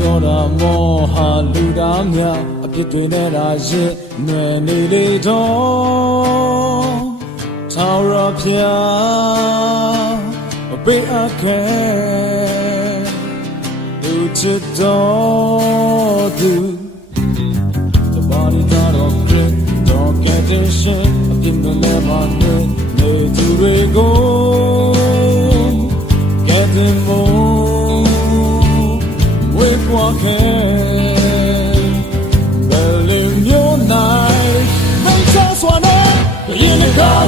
တော်တာမောဟာလူသားများအပြစ်တွေနဲ့သာရစ်နွယ်နေလေတော့ထာဝရဘုရားအပေးအခဲသူချစ်တော်သူတပါးရီတော်ခရစ်တော်ကဲ့တဲ့ရှင်အပြစ်နဲ့မနေသူတွေကိုကဲ့တဲ့မော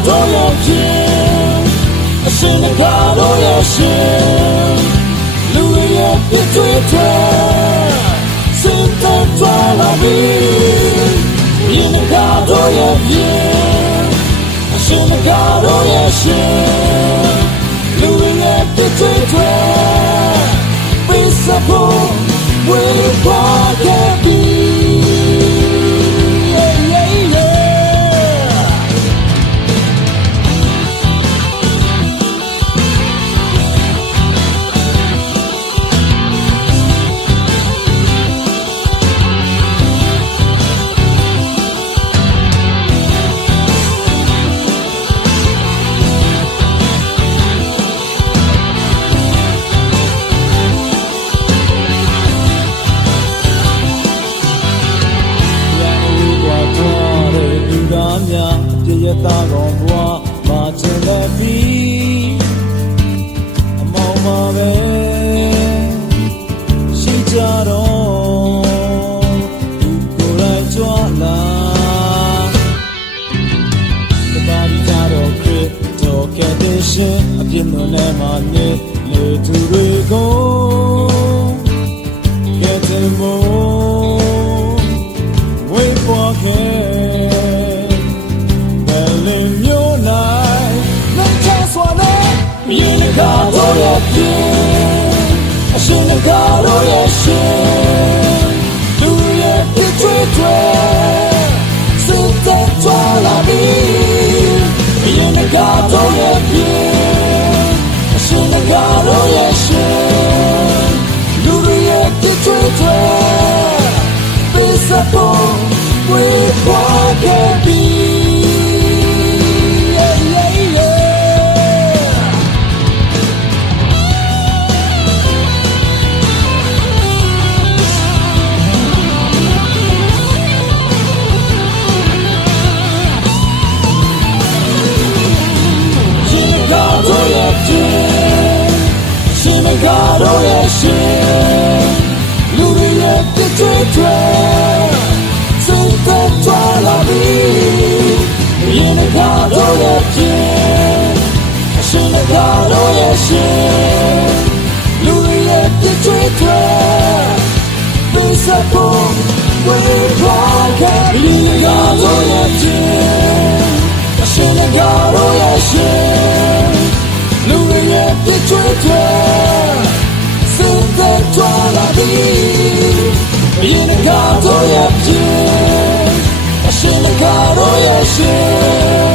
တော်ရဲ့ခြင်းအရှင်ကတော်ရဲ့ရှင်လူရဲ့ပြည့်တွေထဲစင်တော်သွားလာပြီးယင်းကတော်ရဲ့ခြင်းအရှင်ကတော်ရဲ့ရှင်လူရဲ့ပြည့်တွေထဲပေးစဖို့ဝေပါခဲ့ပြီးပြည့်ရတာကောင်ဘွားမာချင်တဲ့ပြီးအမောင်ပါပဲရှိကြတော့ဒီကိုယ်လိုက်ကြွလာတပါးဒီကြတော့ခရစ်တော်ကဲ့တဲ့ရှင်အပြစ်နဲ့မှနေလေသူတွေကိုကဲ့တဲ့မို့ဝေးပွားခဲ့ယင်းကတော်ရဲ့ခြင်းအရှင်ကတော်ရဲ့ရှင်လူရဲ့ပြည့်တွေတွေစင်တဲ့သွားလာပြီးယင်းကတော်ရဲ့ခြင်းအရှင်ကတော်ရဲ့ရှင်လူရဲ့ပြည့်တွေတွေပေးစဖို့ဝေးပွားခဲ့ပြီးGodရဲ့ရှင်လူတွေရဲ့ပြည့်တွေတွေစင်သက်သွားလာပြီးယင်းကတော်ရဲ့ရှင်အရှင်ကတော်ရဲ့ရှင်လူတွေရဲ့ပြည့်တွေတွေပေးစဖို့ဝေးပွားခဲ့ယင်းကတော်ရဲ့ရှင်အရှင်ကတော်ရဲ့ရှင်လူတွေရဲ့ပြည့်တွေတွေသွားလာပြီးယင်းကတော်ရဲ့ခြင်းအရှင်ကတော်ရဲ့ရှင်